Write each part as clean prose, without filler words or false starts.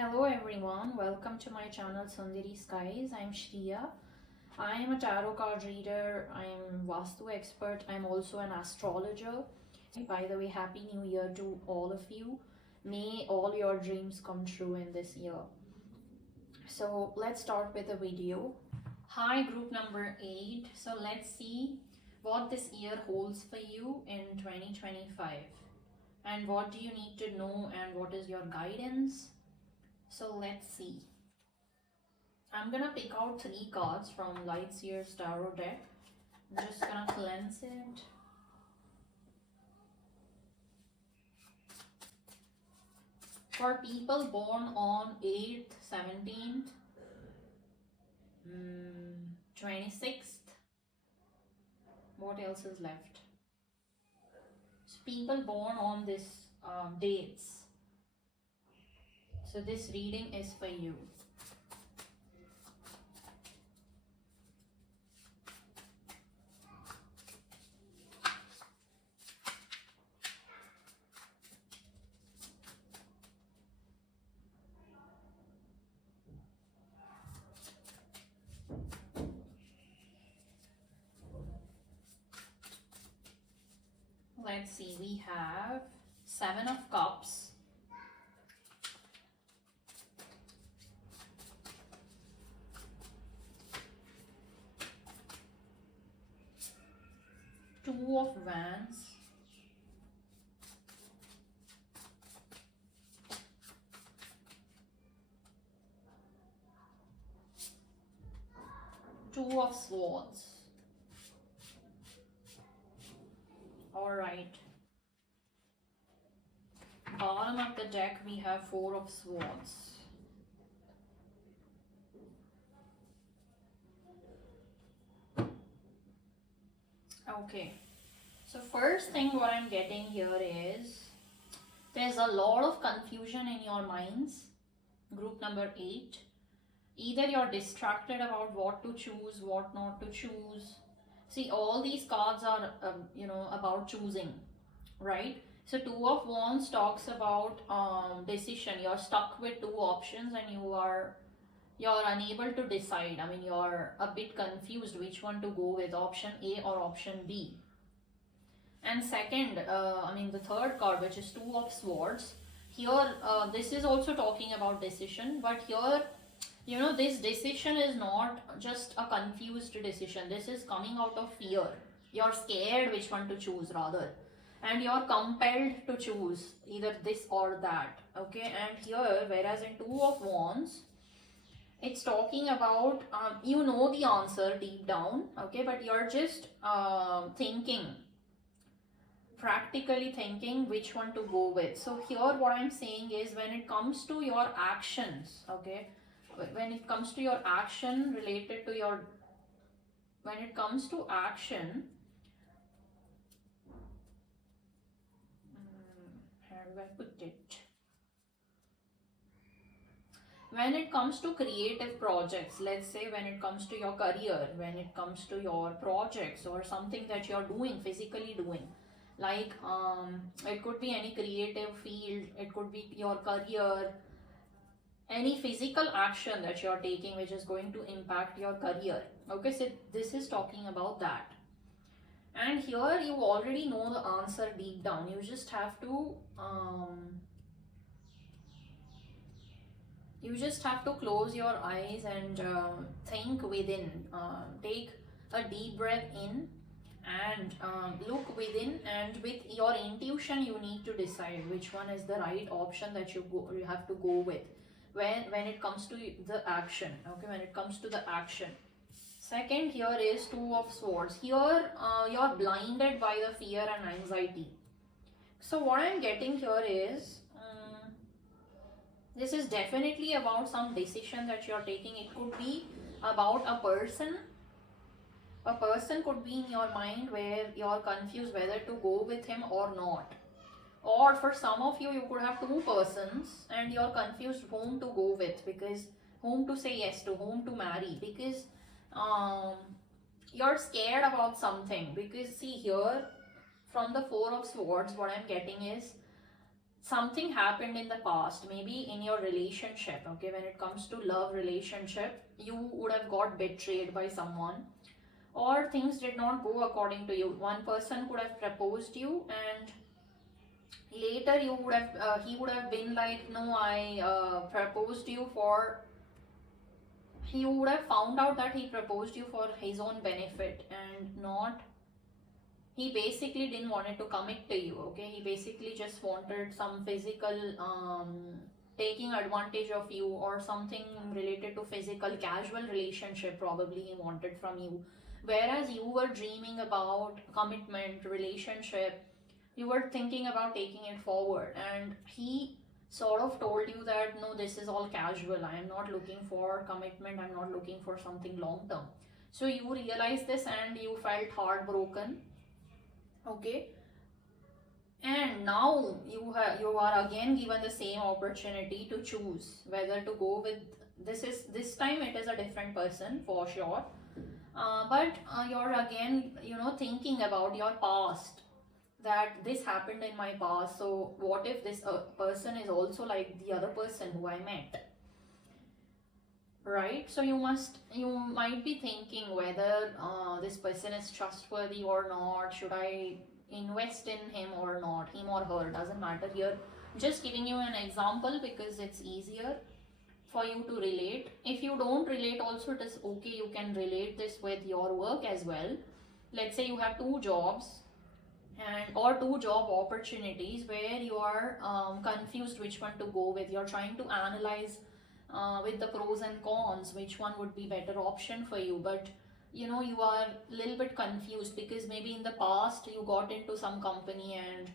Hello everyone, welcome to my channel Sundari Skies. I'm Shriya. I am a tarot card reader, I am Vastu expert, I'm also an astrologer. By the way, Happy New Year to all of you. May all your dreams come true in this year. So let's start with the video. Hi group number 8. So let's see what this year holds for you in 2025. And what do you need to know and what is your guidance? So let's see. I'm gonna pick out 3 cards from Lightseer's Tarot deck. I'm just gonna cleanse it. For people born on 8th, 17th, 26th, what else is left? So people born on this dates. So this reading is for you. Let's see, we have 7 of Cups, Two of Wands, Two of Swords. Alright. Bottom of the deck we have 4 of Swords. Okay. So first thing what I'm getting here is there's a lot of confusion in your minds. Group number 8. Either you're distracted about what to choose, what not to choose. See, all these cards are, about choosing, right? So 2 of Wands talks about decision. You're stuck with 2 options and you're unable to decide. I mean, you're a bit confused which one to go with, option A or option B. And second, the third card, which is 2 of Swords. Here, this is also talking about decision, but here, this decision is not just a confused decision. This is coming out of fear. You're scared which one to choose rather. And you're compelled to choose either this or that. Okay, and here, whereas in 2 of Wands, it's talking about, you know the answer deep down, okay, but you're just practically thinking which one to go with. So here what I'm saying is when it comes to your actions, okay, when it comes to your action related to your, when it comes to action, how do I put it? When it comes to creative projects, let's say when it comes to your career, when it comes to your projects or something that you're doing, physically doing, like it could be any creative field, it could be your career, any physical action that you're taking which is going to impact your career. Okay, so this is talking about that. And here you already know the answer deep down. You just have to close your eyes and think within. Take a deep breath in and look within, and with your intuition you need to decide which one is the right option that you have to go with when it comes to the action. Okay, when it comes to the action. Second, here is 2 of Swords. Here you're blinded by the fear and anxiety. So what I'm getting here is this is definitely about some decision that you're taking. It could be about a person. A person could be in your mind where you're confused whether to go with him or not. Or for some of you, you could have 2 persons and you're confused whom to go with, because whom to say yes to, whom to marry, because you're scared about something. Because see here, from the 4 of Swords, what I'm getting is something happened in the past, maybe in your relationship. Okay, when it comes to love relationship, you would have got betrayed by someone, or things did not go according to you. One person could have proposed you, and later you would have he would have been like, no, I proposed you for, he would have found out that he proposed you for his own benefit and not, he basically didn't wanted to commit to you. Okay, he basically just wanted some physical taking advantage of you, or something related to physical casual relationship probably he wanted from you, whereas you were dreaming about commitment relationship, you were thinking about taking it forward, and he sort of told you that no, this is all casual, I am not looking for commitment, I'm not looking for something long term. So you realized this and you felt heartbroken. Okay, and now you are again given the same opportunity to choose whether to go with, this time it is a different person for sure, but you're again, thinking about your past, that this happened in my past, so what if this person is also like the other person who I met, right? So you might be thinking whether this person is trustworthy or not, should I invest in him or not, him or her, doesn't matter here, just giving you an example because it's easier for you to relate. If you don't relate also, it is okay, you can relate this with your work as well. Let's say you have two jobs and or two job opportunities where you are confused which one to go with, you're trying to analyze with the pros and cons which one would be better option for you, but you are a little bit confused because maybe in the past you got into some company and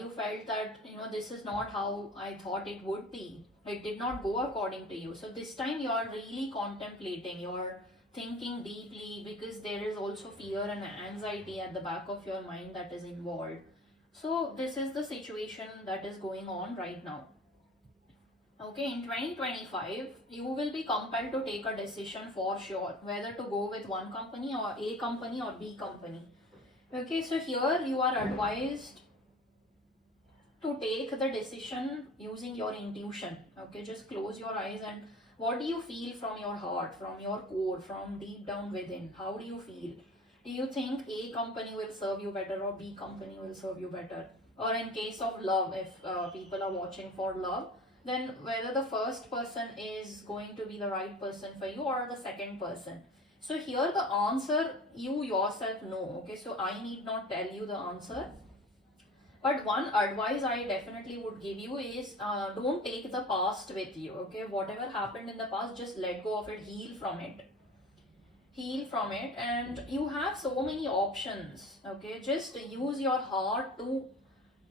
you felt that this is not how I thought it would be, it did not go according to you. So this time you are really contemplating, you're thinking deeply, because there is also fear and anxiety at the back of your mind that is involved. So this is the situation that is going on right now. Okay, in 2025 you will be compelled to take a decision for sure whether to go with one company or A company or B company. Okay, so here you are advised to take the decision using your intuition. Okay, just close your eyes and what do you feel from your heart, from your core, from deep down within? How do you feel? Do you think A company will serve you better or B company will serve you better? Or in case of love, if people are watching for love, then whether the first person is going to be the right person for you or the second person. So here the answer you yourself know. Okay, so I need not tell you the answer. But one advice I definitely would give you is don't take the past with you. Okay, whatever happened in the past, just let go of it, heal from it. Heal from it, and you have so many options. Okay, just use your heart to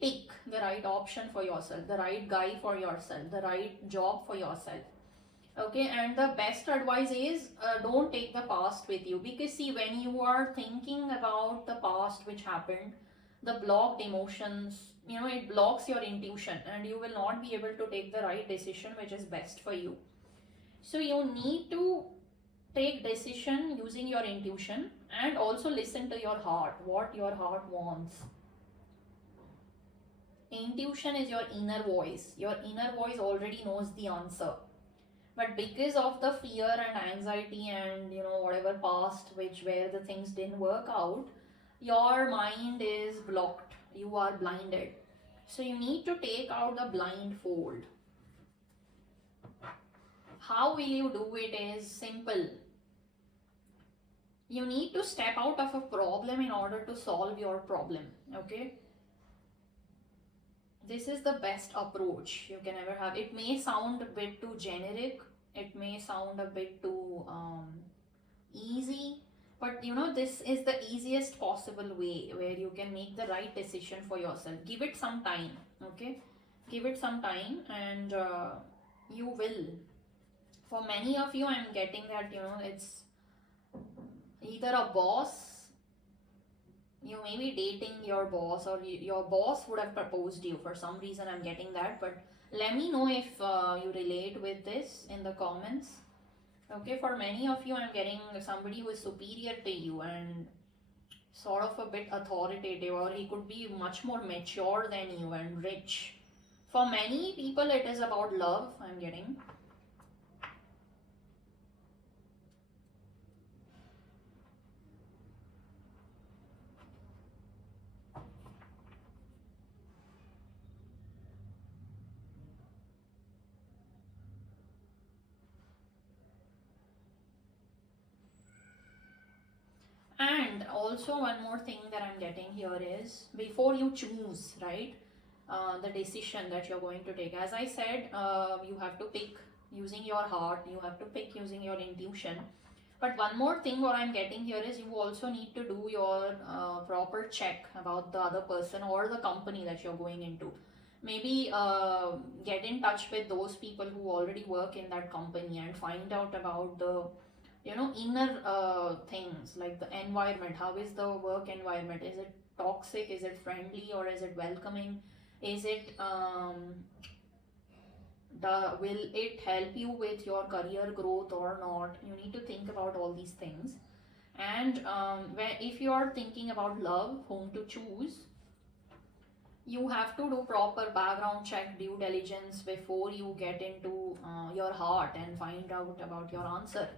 pick the right option for yourself, the right guy for yourself, the right job for yourself. Okay, and the best advice is don't take the past with you, because see, when you are thinking about the past which happened, the blocked emotions, it blocks your intuition and you will not be able to take the right decision which is best for you. So you need to take decision using your intuition and also listen to your heart, what your heart wants. Intuition is your inner voice. Your inner voice already knows the answer, but because of the fear and anxiety and whatever past where the things didn't work out, your mind is blocked, you are blinded. So you need to take out the blindfold. How will you do it is simple. You need to step out of a problem in order to solve your problem. Okay, this is the best approach you can ever have. It may sound a bit too generic, it may sound a bit too easy, but this is the easiest possible way where you can make the right decision for yourself. Give it some time. Okay, give it some time and you will. For many of you, I'm getting that it's either a boss, you may be dating your boss, or your boss would have proposed you. For some reason I'm getting that, but let me know if you relate with this in the comments. Okay, for many of you I'm getting somebody who is superior to you and sort of a bit authoritative, or he could be much more mature than you and rich. For many people, it is about love, I'm getting. And also, one more thing that I'm getting here is before you choose, right, the decision that you're going to take, as I said, you have to pick using your heart, you have to pick using your intuition. But one more thing, what I'm getting here is you also need to do your proper check about the other person or the company that you're going into. Maybe get in touch with those people who already work in that company and find out about the inner things like the environment. How is the work environment? Is it toxic? Is it friendly? Or is it welcoming? Is it will it help you with your career growth or not? You need to think about all these things. And if you are thinking about love, whom to choose, you have to do proper background check, due diligence before you get into your heart and find out about your answer.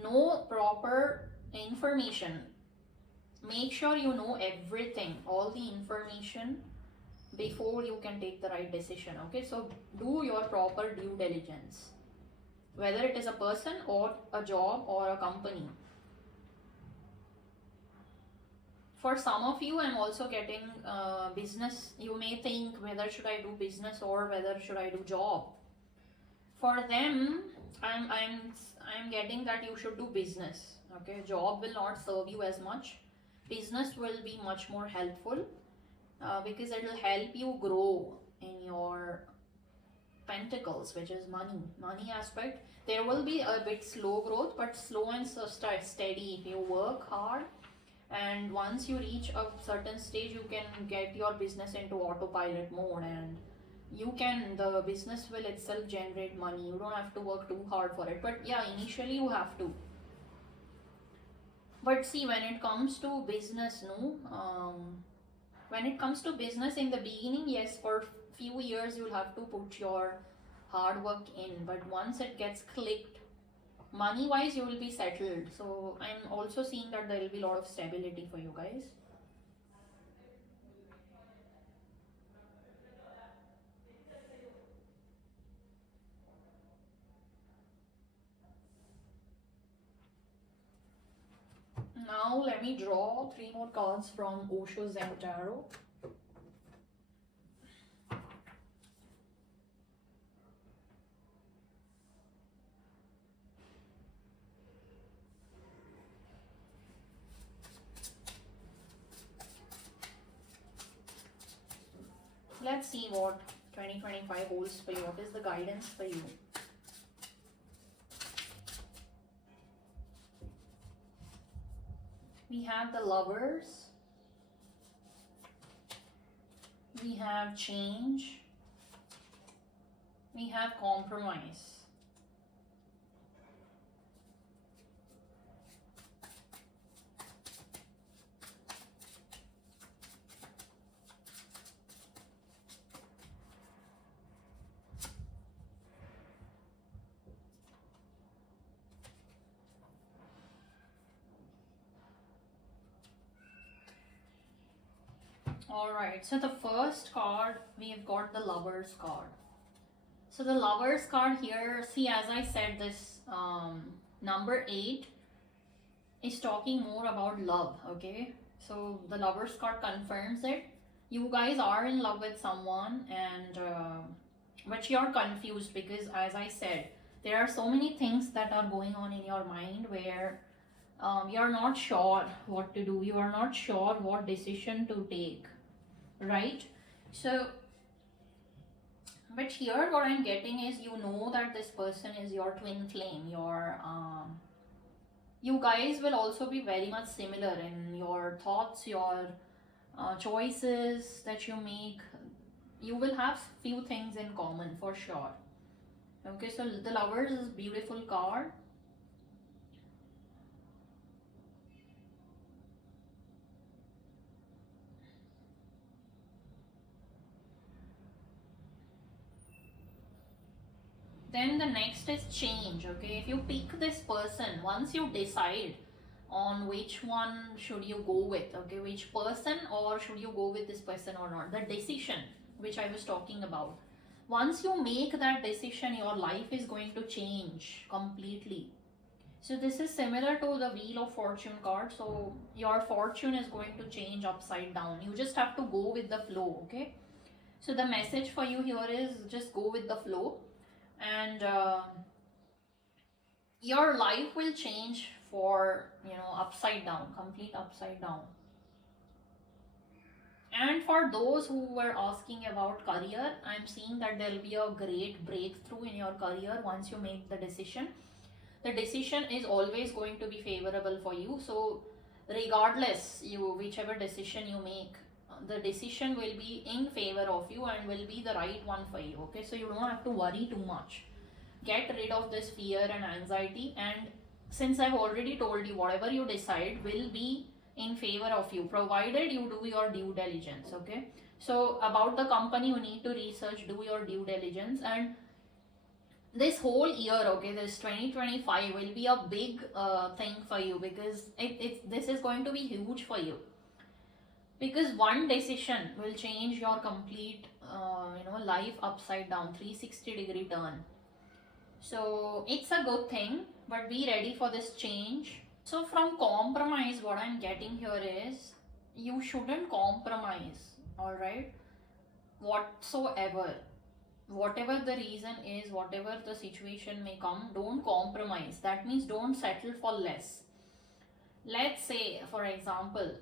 Know proper information. Make sure you know everything, all the information before you can take the right decision. Okay, so do your proper due diligence, whether it is a person or a job or a company. For some of you, I'm also getting business. You may think whether should I do business or whether should I do job. For them, I'm getting that you should do business. Okay, job will not serve you as much. Business will be much more helpful because it will help you grow in your pentacles, which is money aspect. There will be a bit slow growth, but slow and steady if you work hard. And once you reach a certain stage, you can get your business into autopilot mode, and the business will itself generate money. You don't have to work too hard for it, but yeah, initially you have to. But see, when it comes to business, no, when it comes to business in the beginning, yes, for few years you'll have to put your hard work in, but once it gets clicked, money wise you will be settled. So I'm also seeing that there will be a lot of stability for you guys. Now let me draw 3 more cards from Osho Zen Tarot. Let's see what 2025 holds for you. What is the guidance for you? We have the Lovers. We have change. We have compromise. Alright, so the first card, we have got the Lovers card. So the Lovers card here, see, as I said, this number 8 is talking more about love, okay? So the Lovers card confirms it. You guys are in love with someone, and but you're confused because, as I said, there are so many things that are going on in your mind where you're not sure what to do. You are not sure what decision to take, right? So, but here what I'm getting is you know that this person is your twin flame. You guys will also be very much similar in your thoughts, your choices that you make. You will have few things in common for sure. Okay, so the Lovers is beautiful card. Then the next is change. Okay, if you pick this person, once you decide on which one should you go with, okay, which person, or should you go with this person or not, the decision which I was talking about, once you make that decision, your life is going to change completely. So this is similar to the Wheel of Fortune card. So your fortune is going to change upside down. You just have to go with the flow, okay? So the message for you here is just go with the flow, and your life will change for, upside down, complete upside down. And for those who were asking about career, I'm seeing that there will be a great breakthrough in your career once you make the decision. The decision is always going to be favorable for you. So regardless, whichever decision you make, the decision will be in favor of you and will be the right one for you. Okay, so you don't have to worry too much. Get rid of this fear and anxiety, and since I've already told you, whatever you decide will be in favor of you, provided you do your due diligence. Okay, so about the company, you need to research, do your due diligence. And this whole year, okay, this 2025 will be a big thing for you, because this is going to be huge for you, because one decision will change your complete life upside down, 360-degree turn. So it's a good thing, but be ready for this change. So from compromise, what I'm getting here is you shouldn't compromise, all right, whatsoever. Whatever the reason is, whatever the situation may come, don't compromise. That means don't settle for less. Let's say, for example,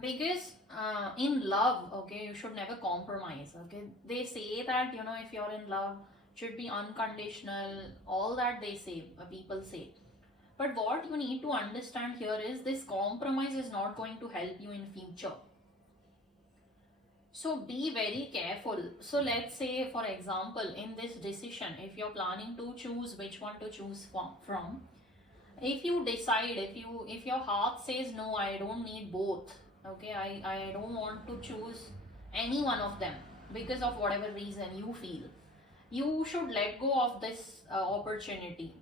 because in love, okay, you should never compromise. Okay, they say that if you're in love, should be unconditional, all that they say, people say. But what you need to understand here is this compromise is not going to help you in future. So be very careful. So let's say, for example, in this decision, if you're planning to choose which one to choose from, if you decide, if your heart says no, I don't need both, okay, I don't want to choose any one of them because of whatever reason you feel, you should let go of this opportunity,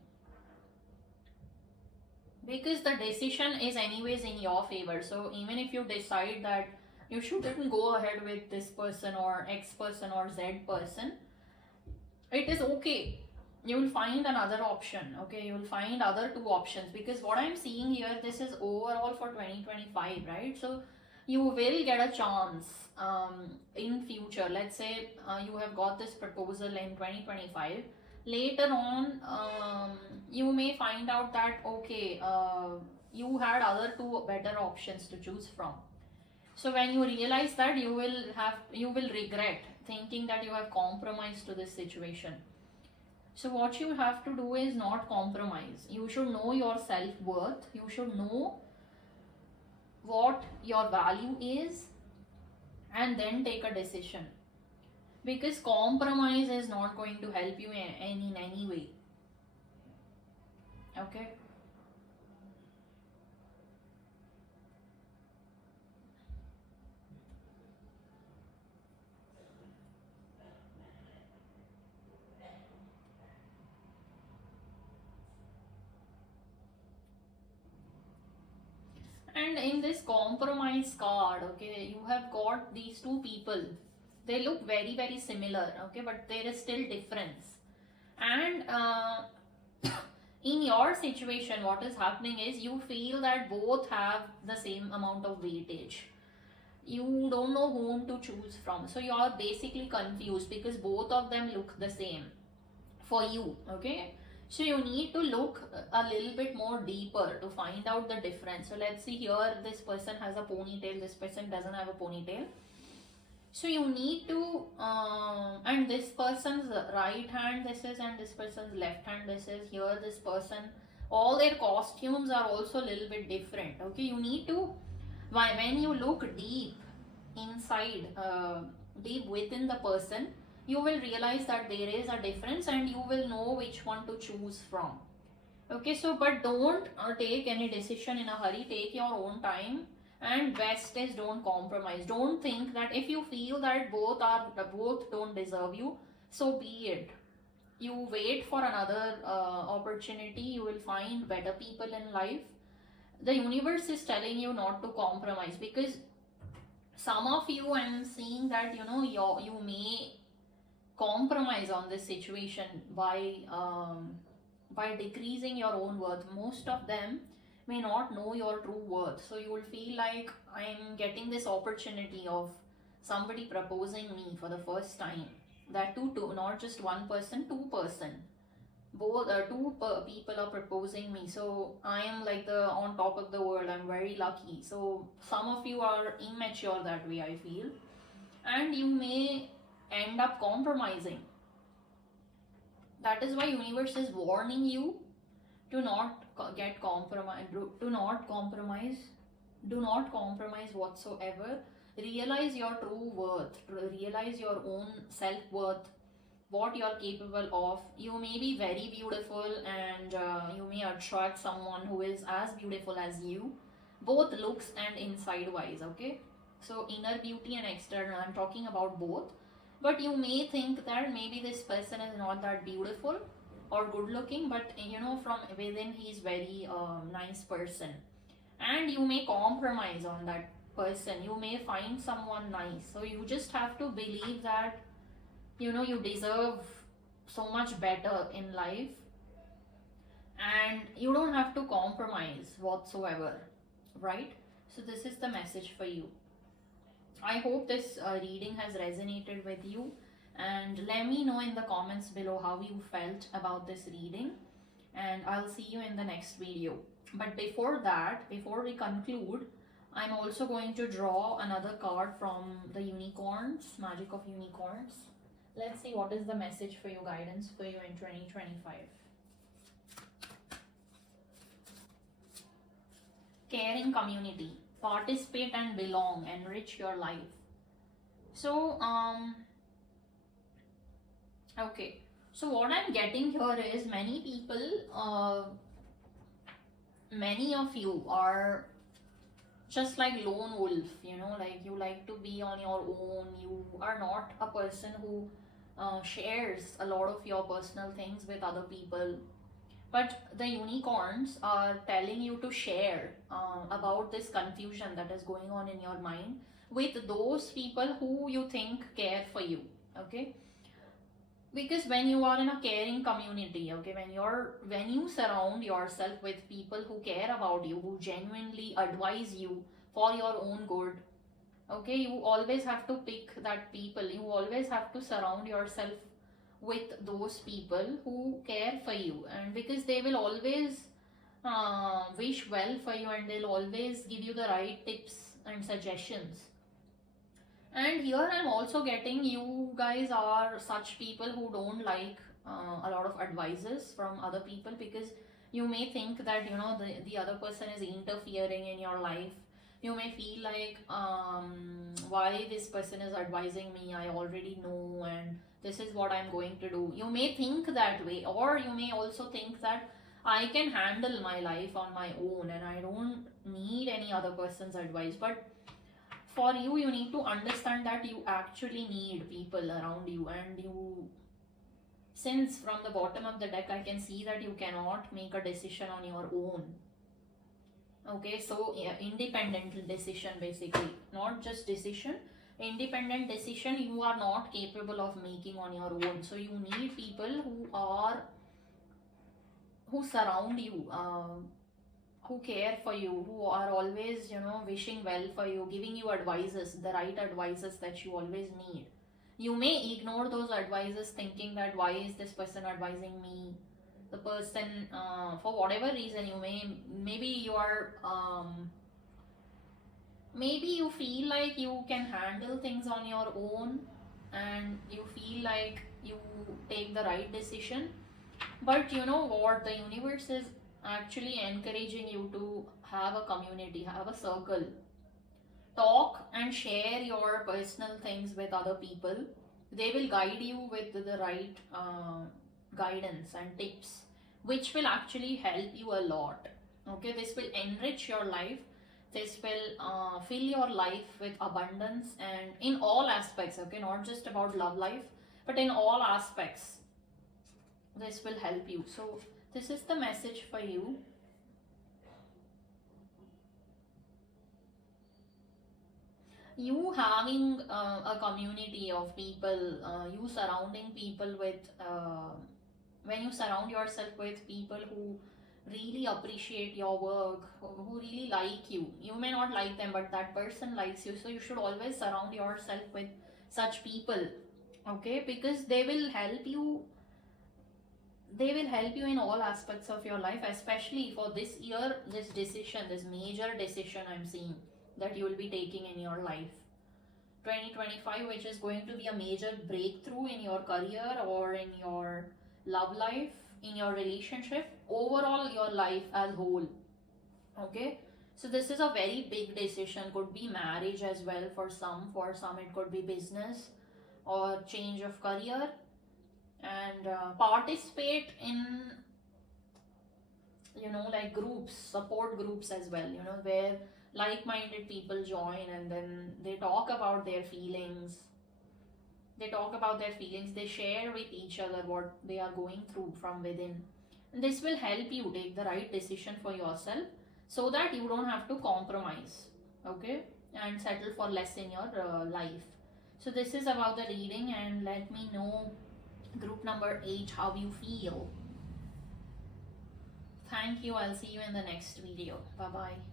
because the decision is anyways in your favor. So even if you decide that you shouldn't go ahead with this person or X person or Z person, it is okay. You will find another option, okay? You will find other two options, because what I'm seeing here, this is overall for 2025, right? So you will get a chance in future. Let's say you have got this proposal in 2025. Later on, you may find out that, okay, you had other two better options to choose from. So when you realize that, you will regret thinking that you have compromised to this situation. So what you have to do is not compromise. You should know your self-worth. You should know what your value is, and then take a decision. Because compromise is not going to help you in any way. Okay? And in this compromise card, okay, you have got these two people. They look very, very similar, okay, but there is still difference. And in your situation, what is happening is you feel that both have the same amount of weightage. You don't know whom to choose from. So you are basically confused because both of them look the same for you, okay? So you need to look a little bit more deeper to find out the difference. So let's see here, this person has a ponytail, this person doesn't have a ponytail. So you need to, and this person's right hand this is, and this person's left hand this is. Here this person, all their costumes are also a little bit different, okay? You need to, when you look deep inside, deep within the person, you will realize that there is a difference, and you will know which one to choose from. Okay, so but don't take any decision in a hurry. Take your own time. And best is don't compromise. Don't think that if you feel that both don't deserve you, so be it. You wait for another opportunity, you will find better people in life. The universe is telling you not to compromise, because some of you, I'm seeing that you may compromise on this situation by decreasing your own worth. Most of them may not know your true worth, so you will feel like, I'm getting this opportunity of somebody proposing me for the first time, that two, not just one person, two-person, both people are proposing me, so I am like the on top of the world, I'm very lucky. So some of you are immature that way, I feel, and you may end up compromising. That is why universe is warning you to not get compromise, do not compromise, do not compromise whatsoever. Realize your true worth, realize your own self-worth, what you are capable of. You may be very beautiful, and you may attract someone who is as beautiful as you, both looks and inside wise, okay? So inner beauty and external, I'm talking about both. But you may think that maybe this person is not that beautiful or good looking, but from within he is very nice person, and you may compromise on that person. You may find someone nice, so you just have to believe that you deserve so much better in life, and you don't have to compromise whatsoever, right? So this is the message for you. I hope this reading has resonated with you, and let me know in the comments below how you felt about this reading, and I'll see you in the next video. But before that, before we conclude, I'm also going to draw another card from the unicorns, magic of unicorns. Let's see what is the message for you, guidance for you in 2025. Caring community. Participate and belong. Enrich your life. So, okay. So what I'm getting here is many people, many of you are just like lone wolf, like you like to be on your own. You are not a person who shares a lot of your personal things with other people. But the unicorns are telling you to share about this confusion that is going on in your mind with those people who you think care for you, okay? Because when you are in a caring community, okay, when you surround yourself with people who care about you, who genuinely advise you for your own good, okay, you always have to pick that people. You always have to surround yourself with those people who care for you, and because they will always wish well for you, and they'll always give you the right tips and suggestions. And here I'm also getting, you guys are such people who don't like a lot of advices from other people, because you may think that the other person is interfering in your life. You may feel like, why this person is advising me, I already know, and this is what I'm going to do. You may think that way, or you may also think that I can handle my life on my own and I don't need any other person's advice. But for you, you need to understand that you actually need people around you, and since from the bottom of the deck I can see that you cannot make a decision on your own. Okay, so yeah, independent decision, basically, not just decision, independent decision you are not capable of making on your own. So you need people who surround you, who care for you, who are always wishing well for you, giving you advices, the right advices that you always need. You may ignore those advices thinking that why is this person advising me. The person, for whatever reason, maybe you are maybe you feel like you can handle things on your own, and you feel like you take the right decision. But you know what, the universe is actually encouraging you to have a community, have a circle, talk and share your personal things with other people. They will guide you with the right guidance and tips, which will actually help you a lot. Okay, this will enrich your life, This will fill your life with abundance and in all aspects, okay, not just about love life, but in all aspects. This will help you. So, this is the message for you. You having a community of people, you surrounding people with, when you surround yourself with people who really appreciate your work, who really like you. You may not like them, but that person likes you. So you should always surround yourself with such people, okay? Because they will help you. They will help you in all aspects of your life, especially for this year, this decision, this major decision I'm seeing that you will be taking in your life. 2025, which is going to be a major breakthrough in your career or in your love life, in your relationship, overall your life as whole. Okay, so this is a very big decision. Could be marriage as well for some it could be business or change of career. And participate in, like groups, support groups as well, where like-minded people join, and then they talk about their feelings. They share with each other what they are going through from within. And this will help you take the right decision for yourself, so that you don't have to compromise, okay, and settle for less in your life. So this is about the reading, and let me know, group number 8, how you feel. Thank you. I'll see you in the next video. Bye bye.